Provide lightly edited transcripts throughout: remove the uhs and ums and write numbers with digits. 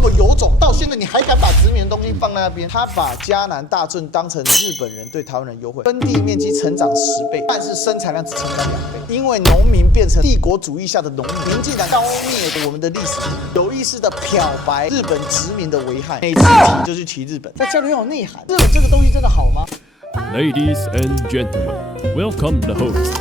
么有种，到现在你还敢把殖民的东西放在那边？他把嘉南大圳当成日本人对台湾人优惠，耕地面积成长10倍，但是生产量只成长2倍，因为农民变成帝国主义下的农民，民进党消灭我们的历史，有意识的漂白日本殖民的危害，每次提就去提日本，在交流很有内涵。日本这个东西真的好吗 Ladies and gentlemen, welcome the host.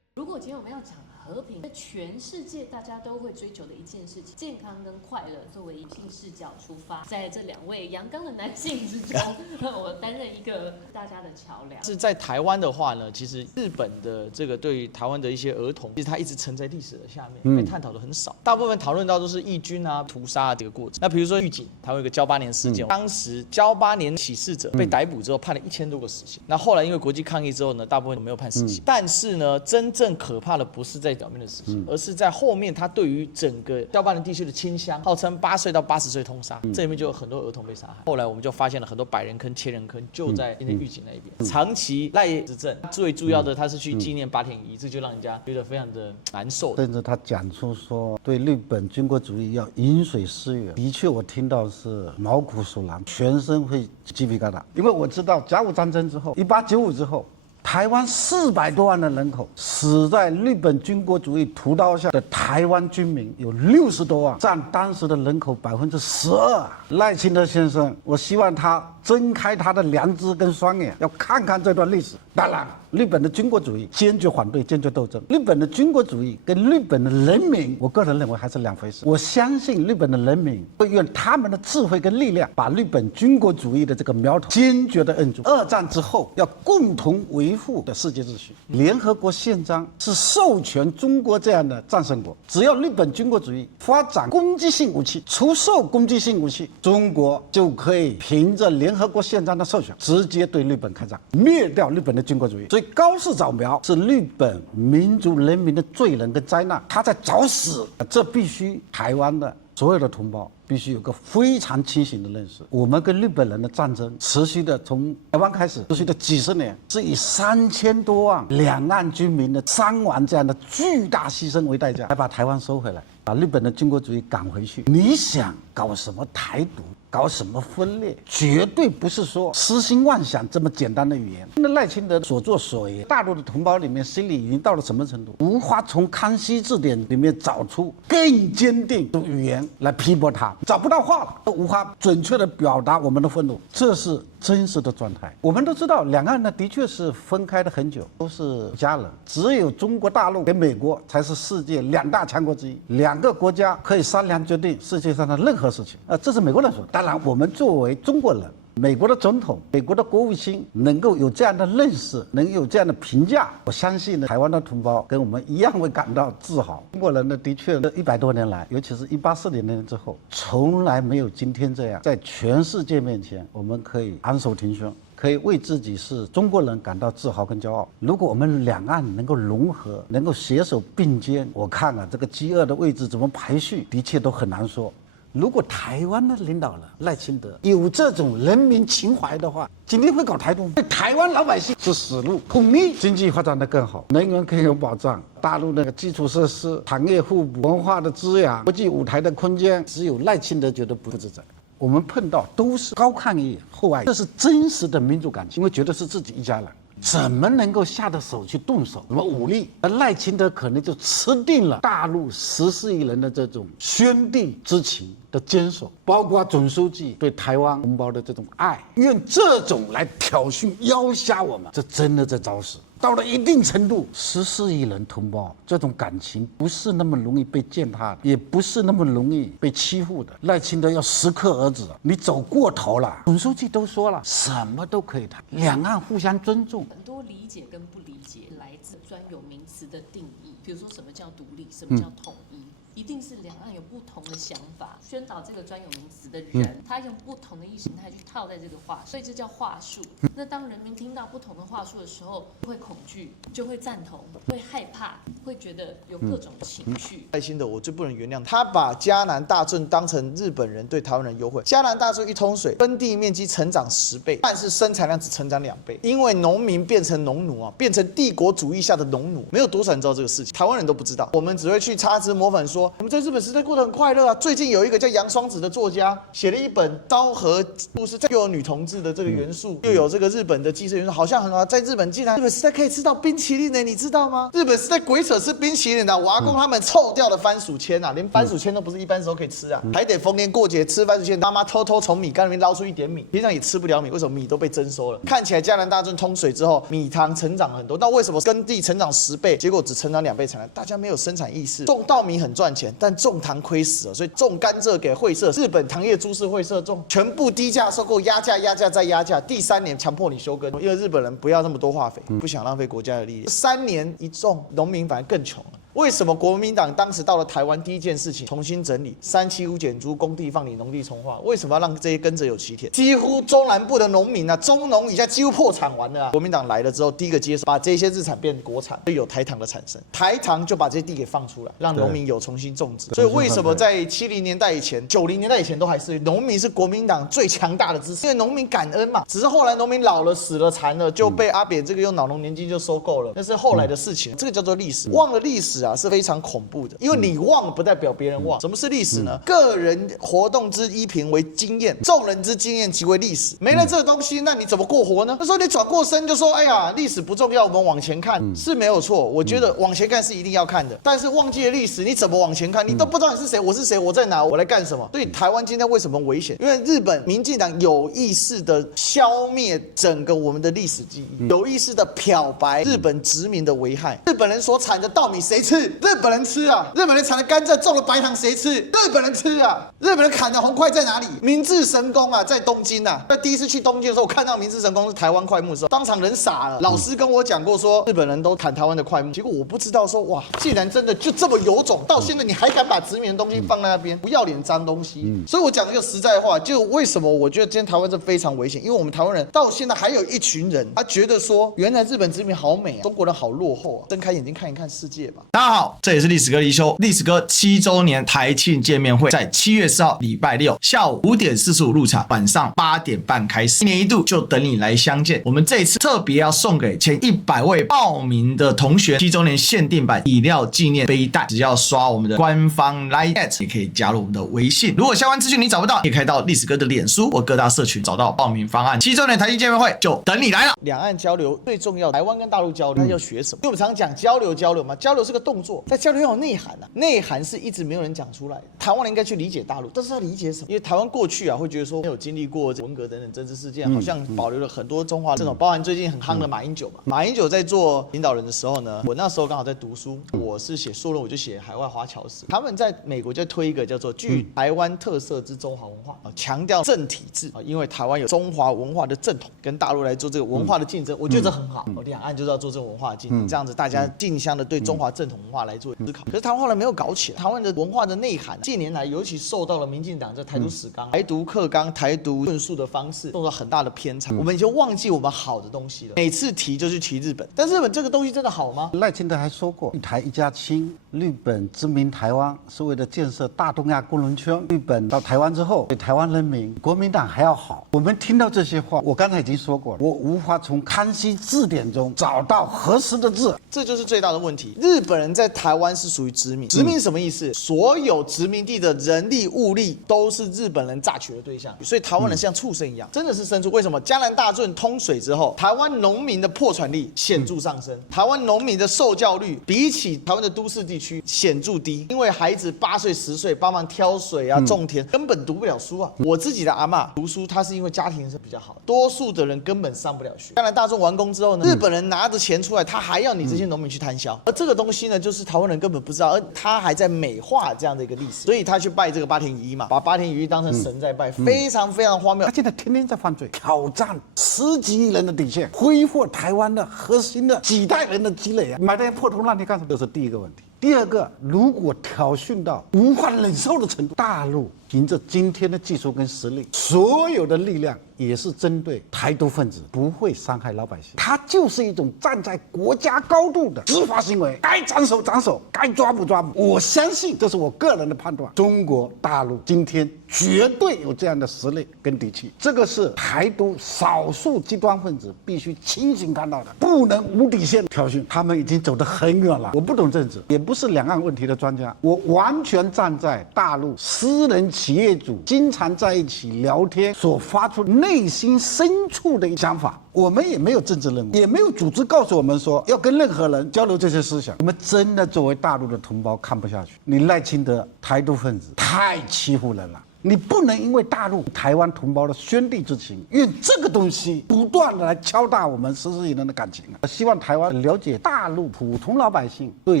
如果今天我们要讲和平，在全世界大家都会追求的一件事情，健康跟快乐，作为女性视角出发，在这2位阳刚的男性之中，我担任一个大家的桥梁。是在台湾的话呢，其实日本的这个对于台湾的一些儿童，其实它一直沉在历史的下面，被探讨的很少。大部分讨论到都是义军啊、屠杀这个过程。那比如说狱警，台湾有个交8年事件，当时交8年起事者被逮捕之后，判了1000多个死刑。那后来因为国际抗议之后呢，大部分都没有判死刑。但是呢，真正可怕的不是在表面的死刑，而是在后面他对于整个交8年地区的清乡，号称8岁到80岁通杀，这里面就有很多儿童被杀害。后来我们就发现了很多百人坑、千人坑，就在今天狱警那一边。长期赖执政，最主要的他是去纪念8.1，这就让人家觉得非常的难受。甚至他讲出说对日本军国主义要饮水思源，的确我听到是毛骨悚然，全身会鸡皮疙瘩。因为我知道甲午战争之后，1895之后，台湾400多万的人口死在日本军国主义屠刀下的台湾军民有60多万，占当时的人口12%。赖清德先生，我希望他睁开他的良知跟双眼，要看看这段历史。当然，日本的军国主义坚决反对、坚决斗争。日本的军国主义跟日本的人民，我个人认为还是2回事。我相信日本的人民会用他们的智慧跟力量，把日本军国主义的这个苗头坚决地摁住。2战之后，要共同维护的世界秩序。联合国宪章是授权中国这样的战胜国，只要日本军国主义发展攻击性武器、出售攻击性武器，中国就可以凭着联合国宪章的授权，直接对日本开战，灭掉日本的军国主义。所以高市早苗是日本民族人民的罪人跟灾难，他在找死。这必须台湾的所有的同胞必须有个非常清醒的认识。我们跟日本人的战争持续的从台湾开始，持续的几十年，是以3000多万两岸军民的伤亡这样的巨大牺牲为代价，才把台湾收回来，把日本的军国主义赶回去。你想搞什么台独，搞什么分裂，绝对不是说痴心妄想这么简单的语言。那赖清德所作所为，大陆的同胞里面心里已经到了什么程度？无法从康熙字典里面找出更坚定的语言来批驳他，找不到话了，都无法准确的表达我们的愤怒，这是真实的状态。我们都知道，两岸呢的确是分开的很久，都是家人，只有中国大陆跟美国才是世界2大强国之一，2个国家可以商量决定世界上的任何事情。这是美国人说的。当然，我们作为中国人，美国的总统、美国的国务卿能够有这样的认识，能有这样的评价，我相信呢，台湾的同胞跟我们一样会感到自豪。中国人呢，的确100多年来，尤其是1840年之后，从来没有今天这样，在全世界面前，我们可以昂首挺胸，可以为自己是中国人感到自豪跟骄傲。如果我们两岸能够融合，能够携手并肩，我看这个饥饿的位置怎么排序，的确都很难说。如果台湾的领导人赖清德有这种人民情怀的话，今天会搞台独，对台湾老百姓是死路。统一经济发展得更好，能源可以有保障，大陆那个基础设施、产业互补、文化的滋养、国际舞台的空间，只有赖清德觉得不自在。我们碰到都是高抗议厚爱，这是真实的民主感情，因为觉得是自己一家人。怎么能够下得手去动手什么武力？而赖清德可能就吃定了大陆14亿人的这种兄弟之情的坚守，包括总书记对台湾同胞的这种爱，用这种来挑衅要挟我们，这真的在找死。到了一定程度，14亿人同胞这种感情不是那么容易被践踏的，也不是那么容易被欺负的。赖清德要时刻儿子，你走过头了。总书记都说了，什么都可以谈，两岸互相尊重。很多理解跟不理解来自专有名词的定义，比如说什么叫独立，什么叫统一。一定是两岸有不同的想法。宣导这个专有名词的人，他用不同的意识形态去套在这个话，所以这叫话术。那当人民听到不同的话术的时候，会恐惧，就会赞同，会害怕，会觉得有各种情绪。耐心的我最不能原谅他把嘉南大圳当成日本人对台湾人优惠。嘉南大圳一通水，耕地面积成长10倍，但是生产量只成长2倍，因为农民变成农奴啊，变成帝国主义下的农奴。没有多少人知道这个事情，台湾人都不知道。我们只会去擦脂抹粉说我们在日本时代过得很快乐啊。最近有一个叫杨双子的作家写了一本昭和故事，又有女同志的这个元素，又有这个日本的祭祀元素，好像很好。在日本竟然日本时代可以吃到冰淇淋呢，你知道吗？日本时代鬼扯吃冰淇淋的，我阿公他们臭掉的番薯签啊，连番薯签都不是一般时候可以吃啊，还得逢年过节吃番薯签。妈妈偷偷从米缸里面捞出一点米，平常也吃不了米，为什么米都被征收了？看起来嘉南大圳通水之后，米塘成长很多，那为什么耕地成长10倍，结果只成长2倍产量？大家没有生产意识。种稻米很赚钱，但种糖亏死了，所以种甘蔗给会社，日本糖业株式会社种，全部低价收购，压价再压价，第3年强迫你休耕，因为日本人不要那么多化肥，不想浪费国家的力量。3年一种，农民反而更穷了。为什么国民党当时到了台湾第一件事情重新整理375减租，工地放领，农地重划？为什么要让这些耕者有其田？几乎中南部的农民啊，中农以下几乎破产完了啊。国民党来了之后，第一个接手，把这些日产变国产，就有台糖的产生。台糖就把这些地给放出来，让农民有重新种植。所以为什么在70年代以前、90年代以前都还是农民是国民党最强大的支持？因为农民感恩嘛。只是后来农民老了、死了、残了，就被阿扁这个用老农年金就收购了，那是后来的事情。这个叫做历史，忘了历史啊是非常恐怖的，因为你忘不代表别人忘。什么是历史呢？个人活动之依凭为经验，众人之经验即为历史。没了这个东西，那你怎么过活呢？那时候你转过身就说，哎呀，历史不重要，我们往前看，是没有错。我觉得往前看是一定要看的，但是忘记了历史，你怎么往前看？你都不知道你是谁，我是谁，我在哪，我来干什么？所以台湾今天为什么危险？因为日本民进党有意识的消灭整个我们的历史记忆，有意识的漂白日本殖民的危害。日本人所产的稻米谁吃？日本人吃啊！日本人产的甘蔗种了白糖谁吃？日本人吃啊！日本人砍的红块在哪里？明治神宫啊，在东京啊。在第一次去东京的时候，我看到明治神宫是台湾快木的时候，当场人傻了。老师跟我讲过说，日本人都砍台湾的快木，结果我不知道说，哇，竟然真的就这么有种，到现在你还敢把殖民的东西放在那边，不要脸脏东西。所以我讲这个实在话，就为什么我觉得今天台湾是非常危险，因为我们台湾人到现在还有一群人，他觉得说，原来日本殖民好美啊，中国人好落后啊，睁开眼睛看一看世界吧。大家好，这里是历史哥离休，历史哥7周年台庆见面会在7月4号礼拜六下午5点45入场，晚上8点半开始，一年一度就等你来相见。我们这一次特别要送给前100位报名的同学7周年限定版饮料纪念背带，只要刷我们的官方 LINE@ 也可以加入我们的微信。如果相关资讯你找不到，也可以到历史哥的脸书或各大社群找到报名方案。7周年台庆见面会就等你来了。两岸交流最重要，台湾跟大陆交流，那要学什么？因为我们常讲交流嘛，交流是个动作，但交流要有内涵啊，内涵是一直没有人讲出来的。台湾人应该去理解大陆，但是要理解什么？因为台湾过去啊，会觉得说没有经历过文革等等政治事件，好像保留了很多中华这种，包含最近很夯的马英九嘛。马英九在做领导人的时候呢，我那时候刚好在读书，我是写硕论，我就写海外华侨史。他们在美国就推一个叫做具台湾特色之中华文化，强调正体制啊，因为台湾有中华文化的正统，跟大陆来做这个文化的竞争，我觉得这很好。两岸就是要做这种文化的竞争，这样子大家竞相的对中华正统文化来做思考。可是台湾后来没有搞起来，台湾的文化的内涵近年来尤其受到了民进党在台独史纲、台独课纲、台独论述的方式受到很大的偏差，我们已经忘记我们好的东西了。每次提就是提日本，但日本这个东西真的好吗？赖清德还说过，一台一家亲，日本殖民台湾是为了建设大东亚共荣圈。日本到台湾之后，对台湾人民、国民党还要好。我们听到这些话，我刚才已经说过了，我无法从康熙字典中找到合适的字，这就是最大的问题。日本人在台湾是属于殖民，殖民什么意思？所有殖民地的人力物力都是日本人榨取的对象，所以台湾人像畜生一样，真的是牲畜。为什么？嘉南大圳通水之后，台湾农民的破产力显著上升，台湾农民的受教率比起台湾的都市地区显著低，因为孩子8岁10岁帮忙挑水啊、种田，根本读不了书啊。我自己的阿嬷读书，她是因为家庭是比较好，多数的人根本上不了学。嘉南大圳完工之后呢，日本人拿着钱出来，他还要你这些农民去摊销，而这个东西呢，就是台湾人根本不知道，而他还在美化这样的一个历史，所以他去拜这个八田乙一嘛，把八田乙一当成神在拜，非常非常荒谬。他现在天天在犯罪，挑战10几亿人的底线，挥霍台湾的核心的几代人的积累啊！买那些破铜烂铁干什么？这是第一个问题。第二个，如果挑衅到无法忍受的程度，大陆凭着今天的技术跟实力，所有的力量也是针对台独分子，不会伤害老百姓。它就是一种站在国家高度的执法行为，该斩首斩首，该抓捕抓捕。我相信，这是我个人的判断，中国大陆今天绝对有这样的实力跟底气。这个是台独少数极端分子必须清醒看到的，不能无底线挑衅。他们已经走得很远了。我不懂政治，也不是两岸问题的专家，我完全站在大陆私人企业主经常在一起聊天所发出内心深处的想法。我们也没有政治任务，也没有组织告诉我们说要跟任何人交流这些思想。我们真的作为大陆的同胞看不下去，你赖清德台独分子太欺负人了。你不能因为大陆台湾同胞的兄弟之情，用这个东西不断的来敲打我们14亿人的感情啊！希望台湾了解大陆普通老百姓对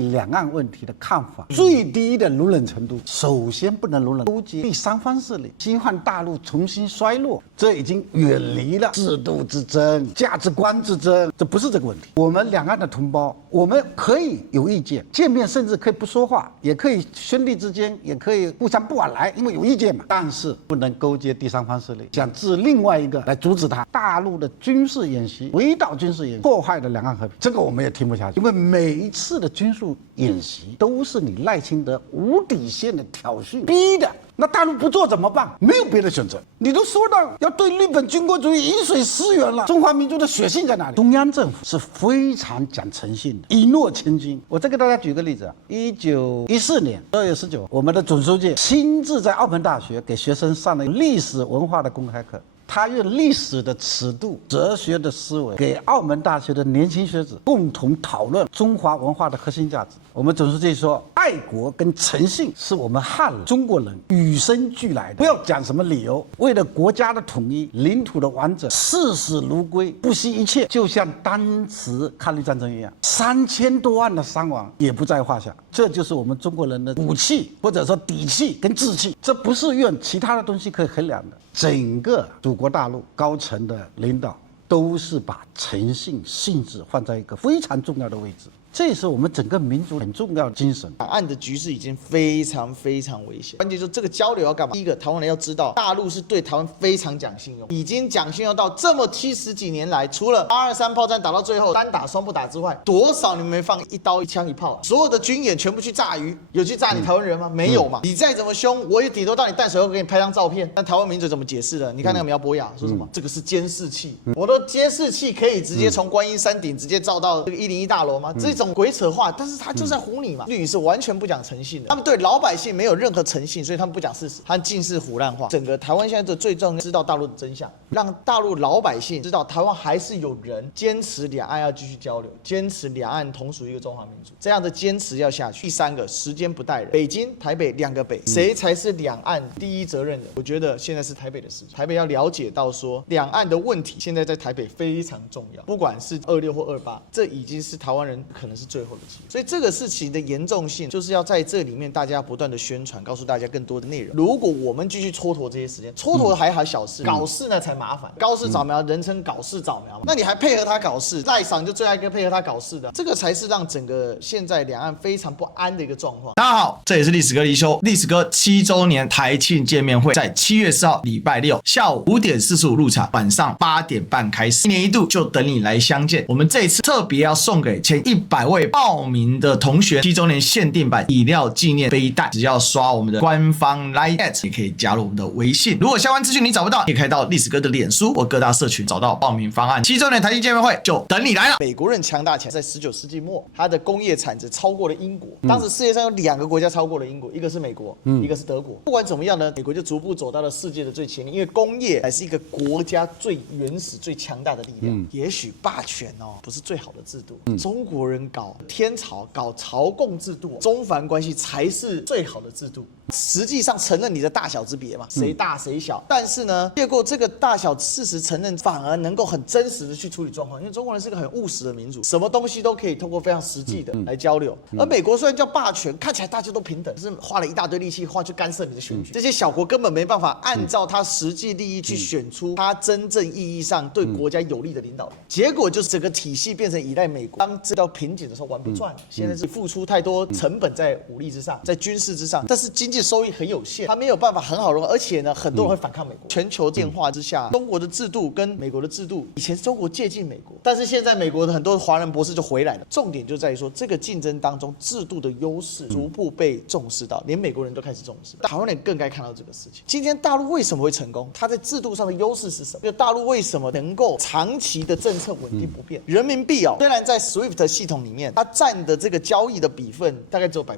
两岸问题的看法，最低的容忍程度，首先不能容忍勾结第三方势力，希望大陆重新衰落，这已经远离了制度之争、价值观之争，这不是这个问题。我们两岸的同胞，我们可以有意见，见面甚至可以不说话，也可以兄弟之间也可以互相不往来，因为有意见嘛。但是不能勾结第三方势力，想置另外一个来阻止他。大陆的军事演习、围岛军事演习破坏了两岸和平，这个我们也听不下去。因为每一次的军事演习都是你赖清德无底线的挑衅逼的。那大陆不做怎么办？没有别的选择。你都说到要对日本军国主义饮水思源了，中华民族的血性在哪里？中央政府是非常讲诚信的，一诺千金。我再给大家举个例子啊，1914年2月19日，我们的总书记亲自在澳门大学给学生上了历史文化的公开课。他用历史的尺度、哲学的思维，给澳门大学的年轻学子共同讨论中华文化的核心价值。我们总书记说，爱国跟诚信是我们汉人、中国人与生俱来的，不要讲什么理由，为了国家的统一、领土的完整，视死如归，不惜一切，就像当时抗日战争一样，3000多万的伤亡也不在话下。这就是我们中国人的骨气，或者说底气跟志气，这不是用其他的东西可以衡量的。整个祖国大陆高层的领导都是把诚信、信质放在一个非常重要的位置，这也是我们整个民族很重要的精神。两岸的局势已经非常非常危险，关键就是这个交流要干嘛？第一个，台湾人要知道，大陆是对台湾非常讲信用，已经讲信用到这么70几年来，除了823炮战打到最后单打双不打之外，多少你们没放一刀一枪一炮？所有的军演全部去炸鱼，有去炸你台湾人吗？没有嘛。你再怎么凶，我也顶多到你淡水河给你拍张照片。但台湾民嘴怎么解释的？你看那个苗博雅说什么？这个是监视器，我的监视器可以直接从观音山顶直接照到这个101大楼吗？这种鬼扯话，但是他就在唬你嘛。绿营是完全不讲诚信的，他们对老百姓没有任何诚信，所以他们不讲事实，他尽是唬烂话。整个台湾现在的最重要知道大陆的真相，让大陆老百姓知道台湾还是有人坚持两岸要继续交流，坚持两岸同属一个中华民族，这样的坚持要下去。第三个，时间不待人，北京、台北2个北，谁才是两岸第一责任人？我觉得现在是台北的事情，台北要了解到说两岸的问题现在在台北非常重要，不管是26或28，这已经是台湾人可能是最后的机会。所以这个事情的严重性，就是要在这里面大家不断的宣传，告诉大家更多的内容。如果我们继续蹉跎这些时间，蹉跎还好小事，搞事那才麻烦。高市早苗人称搞事早苗嘛，那你还配合他搞事，赖赏就最爱跟配合他搞事的，这个才是让整个现在两岸非常不安的一个状况。大家好，这里是历史哥李修，历史哥7周年台庆见面会在7月4号礼拜六下午5点45入场，晚上8点半开始，一年一度就等你来相见。我们这一次特别要送给前100位报名的同学7周年限定版饮料纪念背带，只要刷我们的官方 LINE@ 也可以加入我们的微信。如果相关资讯你找不到，也可以到历史哥的脸书或各大社群找到报名方案。7周年台庆见面会就等你来了。美国人强大起来，在19世纪末，它的工业产值超过了英国。当时世界上有2个国家超过了英国，一个是美国，一个是德国。不管怎么样呢，美国就逐步走到了世界的最前沿，因为工业还是一个国家最原始、最强大的力量。也许霸权不是最好的制度，中国人搞天朝、搞朝贡制度，中梵关系才是最好的制度。实际上承认你的大小之别嘛，谁大谁小。但是呢，越过这个大小事实承认，反而能够很真实的去处理状况。因为中国人是个很务实的民族，什么东西都可以通过非常实际的来交流。而美国虽然叫霸权，看起来大家都平等，可是花了一大堆力气去干涉你的选举。这些小国根本没办法按照他实际利益去选出他真正意义上对国家有利的领导人。结果就是整个体系变成依赖美国。当这道平等景的时候玩不转了，现在是付出太多成本在武力之上，在军事之上，但是经济收益很有限，它没有办法很好融合，而且呢，很多人会反抗美国。全球变化之下，中国的制度跟美国的制度，以前中国借鉴美国，但是现在美国的很多华人博士就回来了。重点就在于说，这个竞争当中制度的优势逐步被重视到，连美国人都开始重视，台湾人更该看到这个事情。今天大陆为什么会成功？它在制度上的优势是什么？就大陆为什么能够长期的政策稳定不变？人民币虽然在 SWIFT 系统里面，它占的这个交易的比分大概只有3%，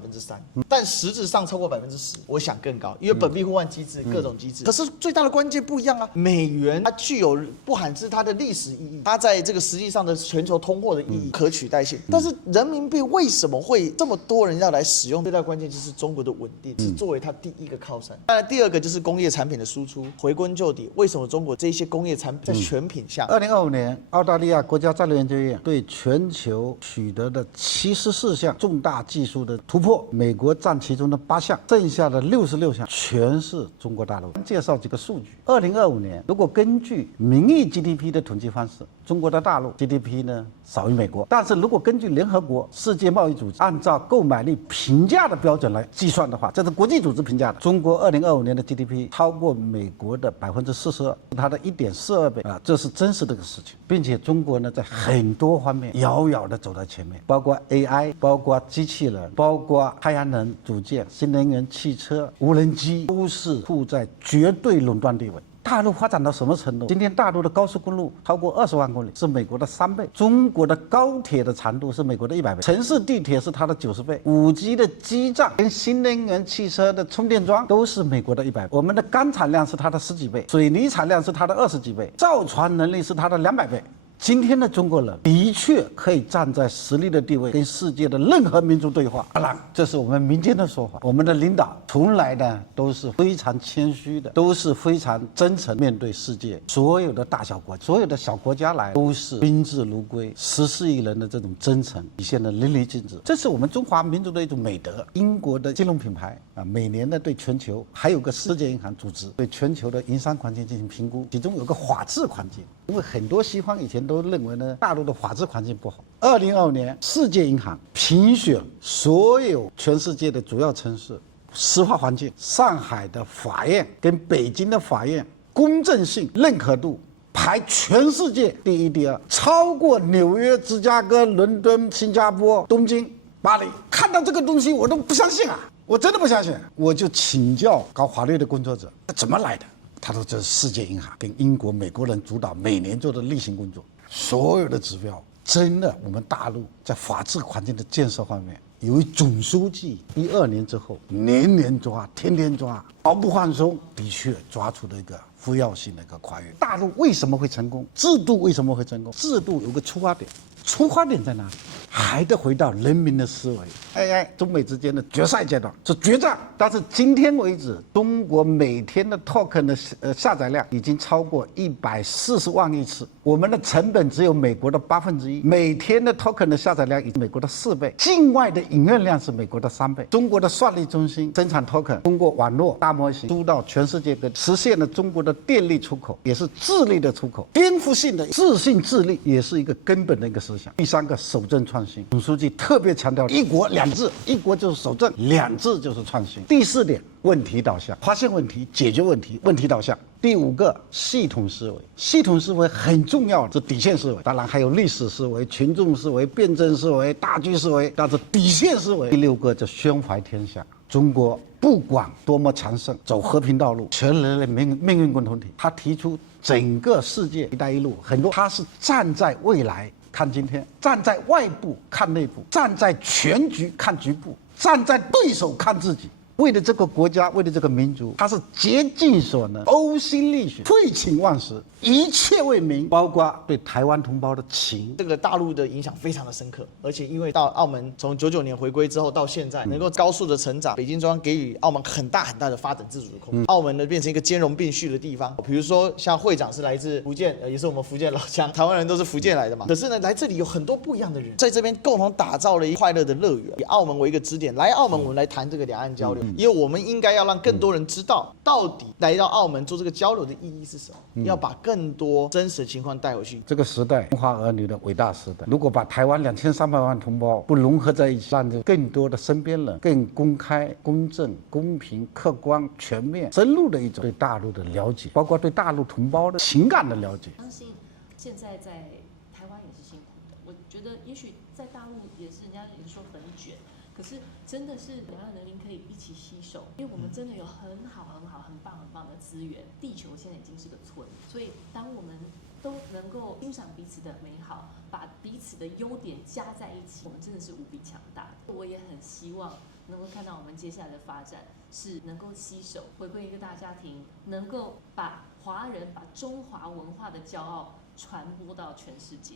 但实质上超过10%，我想更高，因为本币互换机制、各种机制。可是最大的关键不一样啊，美元它具有不含是它的历史意义，它在这个实际上的全球通货的意义、可取代性。但是人民币为什么会这么多人要来使用？最大关键就是中国的稳定是作为它第一个靠山。当然，第二个就是工业产品的输出。回归就底，为什么中国这些工业产品在选品下？2025年，澳大利亚国家战略研究院对全球取得的74项重大技术的突破，美国占其中的8项，剩下的66项全是中国大陆。介绍几个数据：2025年，如果根据名义 GDP 的统计方式，中国的大陆 GDP 呢少于美国，但是如果根据联合国世界贸易组织按照购买力平价的标准来计算的话，这是国际组织评价的，中国2025年的 GDP 超过美国的42%，它的1.42倍啊，这是真实的个事情，并且中国呢在很多方面遥遥的走在前面，包括 AI， 包括机器人，包括太阳能组件、新能源汽车、无人机，都是处在绝对垄断地位。大陆发展到什么程度？今天大陆的高速公路超过20万公里，是美国的3倍；中国的高铁的长度是美国的100倍，城市地铁是它的90倍，5G 的基站跟新能源汽车的充电桩都是美国的100倍。我们的钢产量是它的10几倍，水泥产量是它的20几倍，造船能力是它的200倍。今天的中国人的确可以站在实力的地位跟世界的任何民族对话。当然，这是我们民间的说法。我们的领导从来呢都是非常谦虚的，都是非常真诚面对世界所有的大小国家，所有的小国家来都是宾至如归，14亿人的这种真诚体现得淋漓尽致。这是我们中华民族的一种美德。英国的金融品牌啊，每年呢对全球还有个世界银行组织对全球的营商环境进行评估，其中有个法治环境，因为很多西方以前都认为呢，大陆的法治环境不好。2025年，世界银行评选所有全世界的主要城市司法环境，上海的法院跟北京的法院公正性、认可度排全世界第1、第2，超过纽约、芝加哥、伦敦、新加坡、东京、巴黎。看到这个东西，我都不相信啊！我真的不相信。我就请教搞法律的工作者，怎么来的？他说这是世界银行跟英国、美国人主导每年做的例行工作，所有的指标真的，我们大陆在法治环境的建设方面，由于总书记12年之后年年抓、天天抓，毫不放松，的确抓出了一个非要性的一个跨越。大陆为什么会成功？制度为什么会成功？制度有个出发点，出发点在哪里？还得回到人民的思维。中美之间的决赛阶段是决战，但是今天为止，中国每天的 token 的下载量已经超过140万亿次，我们的成本只有美国的1/8，每天的 token 的下载量已经美国的4倍，境外的引用量是美国的3倍。中国的算力中心生产 token， 通过网络大模型输到全世界各地，实现了中国的电力出口，也是智力的出口，颠覆性的自信智力也是一个根本的一个思想。第3个，守正创新，总书记特别强调1国2制，1国就是守正，2制就是创新。第4点，问题导向，发现问题，解决问题，问题导向。第5个，系统思维，系统思维很重要，是底线思维，当然还有历史思维、群众思维、辩证思维、大局思维，但是底线思维。第6个就宣怀天下，中国不管多么强盛，走和平道路，全人类命运共同体。他提出整个世界一带一路，很多他是站在未来看今天，站在外部看内部，站在全局看局部，站在对手看自己。为了这个国家，为了这个民族，他是竭尽所能，呕心沥血，废寝忘食，一切为民，包括对台湾同胞的情。这个大陆的影响非常的深刻，而且因为到澳门从99年回归之后到现在，能够高速的成长，北京中央给予澳门很大的发展自主的空间。澳门呢变成一个兼容并蓄的地方，比如说像会长是来自福建，也是我们福建老乡，台湾人都是福建来的嘛。可是呢，来这里有很多不一样的人，在这边共同打造了一快乐的乐园，以澳门为一个支点，来澳门我们来谈这个两岸交流。因为我们应该要让更多人知道，到底来到澳门做这个交流的意义是什么，要把更多真实的情况带回去。这个时代，中华儿女的伟大时代，如果把台湾2300万同胞不融合在一起，让这更多的身边人更公开、公正、公平、客观、全面、深入的一种对大陆的了解，包括对大陆同胞的情感的了解。相信现在在台湾也是辛苦的，我觉得也许在大陆也是，人家也说很卷，可是真的是两岸人民可以一起携手，因为我们真的有很好、很棒的资源。地球现在已经是个村，所以当我们都能够欣赏彼此的美好，把彼此的优点加在一起，我们真的是无比强大。我也很希望能够看到我们接下来的发展是能够携手回归一个大家庭，能够把华人、把中华文化的骄傲传播到全世界。